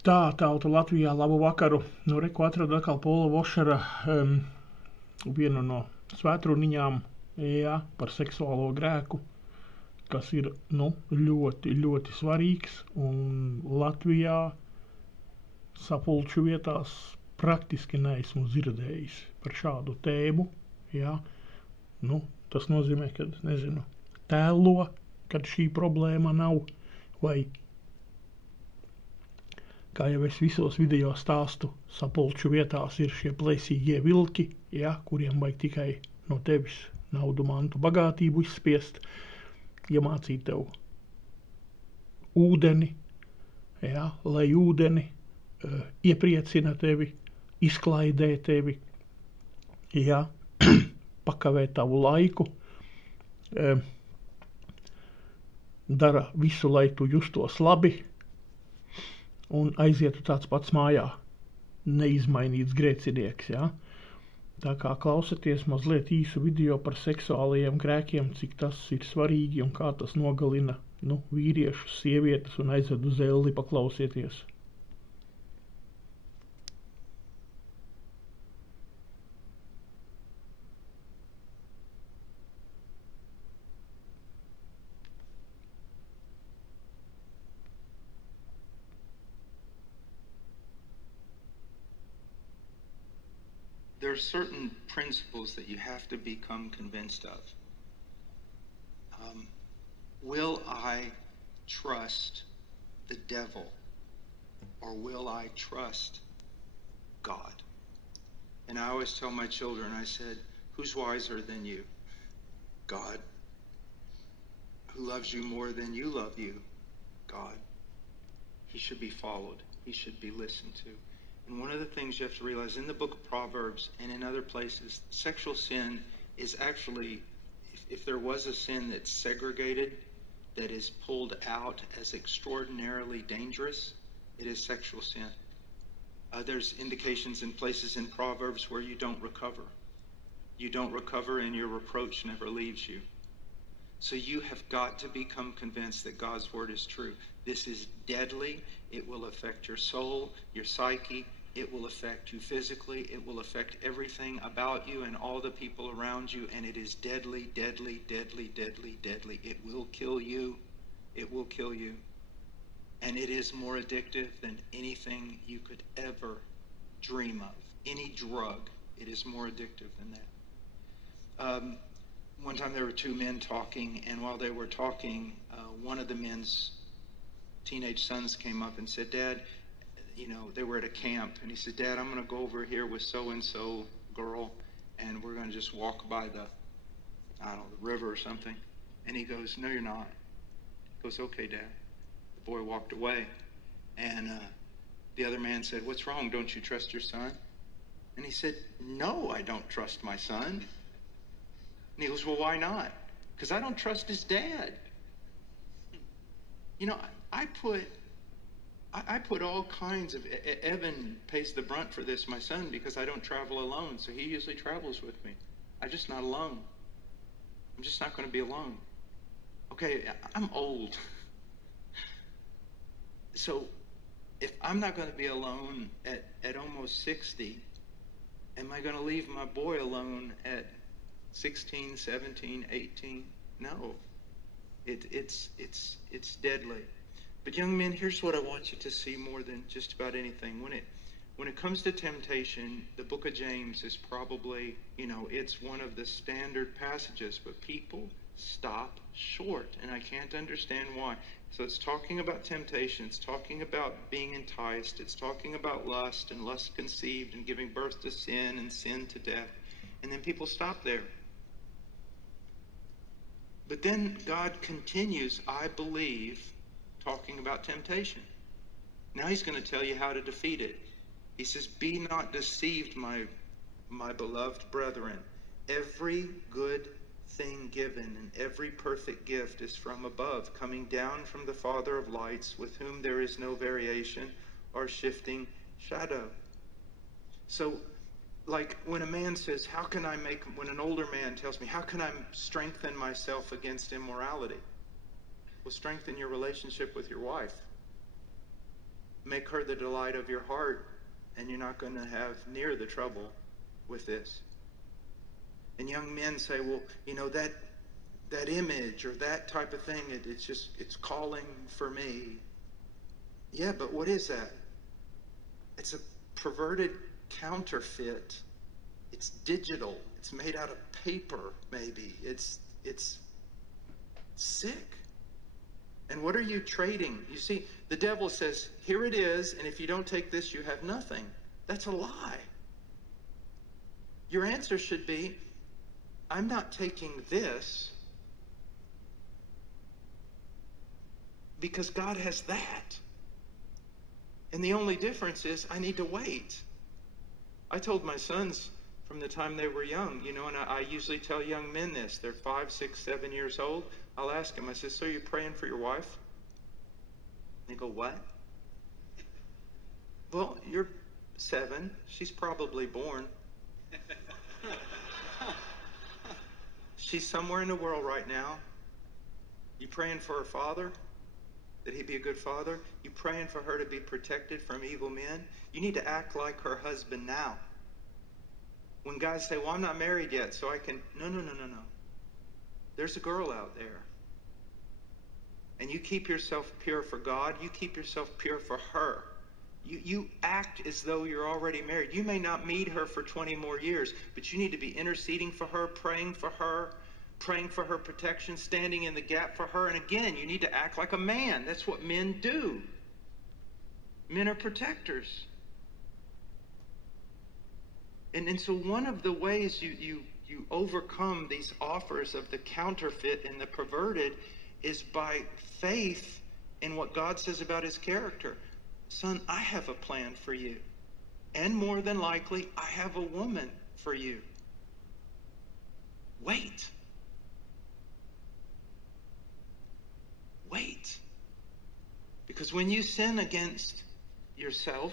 Tā, tauta Latvijā, labu vakaru. Nu, reku atradu atkal Pola Vošera vienu no svētruniņām, jā, par seksuālo grēku, kas ir, ļoti, ļoti svarīgs. Un Latvijā sapulču vietās praktiski neesmu dzirdējis par šādu tēmu, jā. Tas nozīmē, ka, tēlo, kad šī problēma nav, vai kā jau es visos video stāstu, sapulču vietās ir šie plēsīgie vilki, ja, kuriem vajag tikai no tevis naudu, mantu, bagātību izspiest, iemācīt tev ūdeni, ja, lai ūdeni iepriecina tevi, izklaidē tevi, ja, pakavē tavu laiku, dara visu, lai tu justos labi, un aizietu tāds pats mājā, neizmainīts grēcinieks, ja? Tā kā klausaties mazliet īsu video par seksuālajiem grēkiem, cik tas ir svarīgi un kā tas nogalina, vīriešus, sievietes, un aizved uz elli, paklausieties. There are certain principles that you have to become convinced of. Will I trust the devil, or will I trust God? And I always tell my children, I said, who's wiser than you? God. Who loves you more than you love you? God. He should be followed. He should be listened to. And one of the things you have to realize in the book of Proverbs and in other places, sexual sin is actually, if there was a sin that's segregated, that is pulled out as extraordinarily dangerous, it is sexual sin. There's indications in places in Proverbs where you don't recover. You don't recover, and your reproach never leaves you. So you have got to become convinced that God's word is true. This is deadly. It will affect your soul, your psyche. It will affect you physically. It will affect everything about you and all the people around you. And it is deadly, deadly, deadly, deadly, deadly. It will kill you. It will kill you. And it is more addictive than anything you could ever dream of. Any drug, it is more addictive than that. One time there were two men talking, and while they were talking, one of the men's teenage sons came up and said, Dad, they were at a camp, and he said, Dad, I'm going to go over here with so-and-so girl, and we're going to just walk by the river or something. And he goes, no, you're not. He goes, okay, Dad. The boy walked away, and the other man said, what's wrong? Don't you trust your son? And he said, no, I don't trust my son. And he goes, well, why not? Because I don't trust his dad. I put all kinds of, Evan pays the brunt for this, my son, because I don't travel alone, so he usually travels with me. I'm just not alone. I'm just not going to be alone. Okay, I'm old. So if I'm not going to be alone at almost 60, am I going to leave my boy alone at 16, 17, 18? No. It's deadly. But young men, here's what I want you to see more than just about anything. When it comes to temptation, the book of James is probably, it's one of the standard passages, but people stop short, and I can't understand why. So it's talking about temptation, it's talking about being enticed, it's talking about lust, and lust conceived, and giving birth to sin, and sin to death. And then people stop there. But then God continues, I believe, talking about temptation. Now he's going to tell you how to defeat it. He says, be not deceived, my beloved brethren. Every good thing given and every perfect gift is from above, coming down from the Father of lights, with whom there is no variation or shifting shadow. So, like when a man says, when an older man tells me, how can I strengthen myself against immorality? Well, strengthen your relationship with your wife. make her the delight of your heart, and you're not going to have near the trouble with this. And young men say, well, you know, that image or that type of thing, it's calling for me. Yeah, but what is that? It's a perverted counterfeit. It's digital. It's made out of paper, maybe. It's sick. And what are you trading? You see, the devil says, here it is, and if you don't take this, you have nothing. That's a lie. Your answer should be, I'm not taking this because God has that. And the only difference is I need to wait. I told my sons from the time they were young, you know, and I usually tell young men this. They're 5, 6, 7 years old. I'll ask them, I said, so you're praying for your wife? They go, what? Well, you're 7. She's probably born. She's somewhere in the world right now. You praying for her father? That he be a good father? You praying for her to be protected from evil men? You need to act like her husband now. When guys say, well, I'm not married yet, so I can... No. There's a girl out there. And you keep yourself pure for God. You keep yourself pure for her. You act as though you're already married. You may not meet her for 20 more years, but you need to be interceding for her, praying for her protection, standing in the gap for her. And again, you need to act like a man. That's what men do. Men are protectors. And so one of the ways you overcome these offers of the counterfeit and the perverted is by faith in what God says about his character. Son, I have a plan for you. And more than likely, I have a woman for you. Wait. Wait. Because when you sin against yourself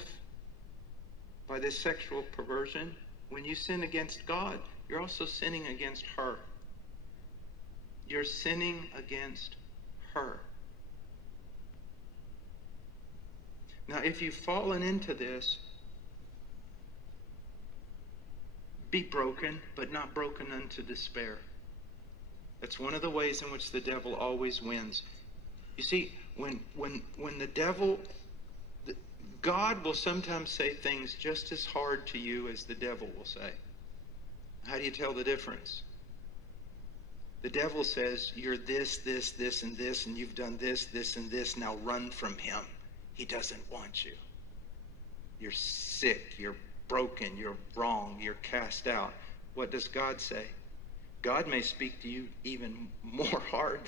by this sexual perversion, when you sin against God, you're also sinning against her. You're sinning against her. Now, if you've fallen into this, be broken, but not broken unto despair. That's one of the ways in which the devil always wins. You see, when the devil... God will sometimes say things just as hard to you as the devil will say. How do you tell the difference? The devil says, you're this, and this, and you've done this, and this. Now run from him. He doesn't want you. You're sick. You're broken. You're wrong. You're cast out. What does God say? God may speak to you even harder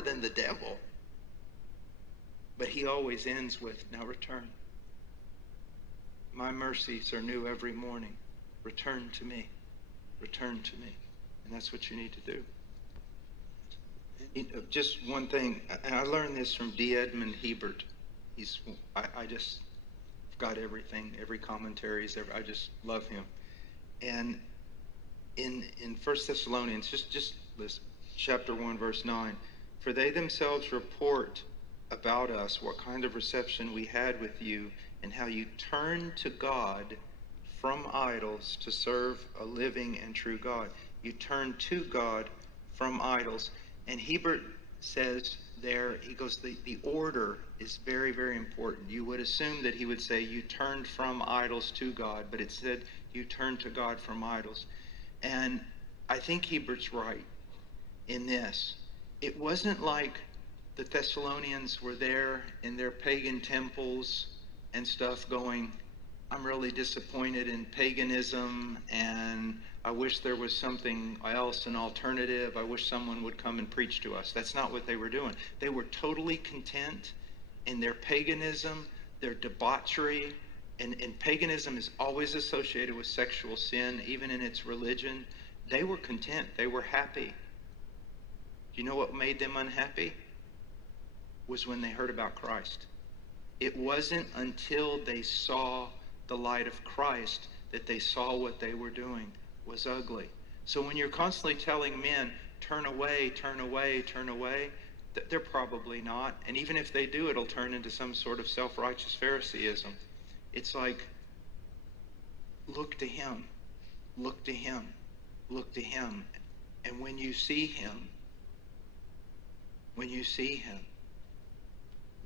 than the devil. But he always ends with, now return. My mercies are new every morning. Return to me. Return to me. And that's what you need to do. Just one thing. And I learned this from D. Edmund Hebert. I just got everything, every commentary. I just love him. And in 1 Thessalonians, just listen, chapter 1, verse 9. For they themselves report about us what kind of reception we had with you and how you turned to God from idols to serve a living and true God. You turned to God from idols. And Hebert says there, he goes, the order is very, very important. You would assume that he would say you turned from idols to God, but it said you turned to God from idols. And I think Hebert's right in this. It wasn't like the Thessalonians were there in their pagan temples and stuff going, I'm really disappointed in paganism and I wish there was something else, an alternative. I wish someone would come and preach to us. That's not what they were doing. They were totally content in their paganism, their debauchery, and paganism is always associated with sexual sin, even in its religion. They were content. They were happy. Do you know what made them unhappy? Was when they heard about Christ. It wasn't until they saw the light of Christ that they saw what they were doing was ugly. So when you're constantly telling men, turn away, turn away, turn away, They're probably not. And even if they do, it'll turn into some sort of self-righteous Phariseeism. It's like, look to him, look to him, look to him. And when you see him,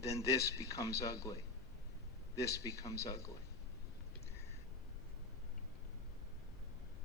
then this becomes ugly. This becomes ugly.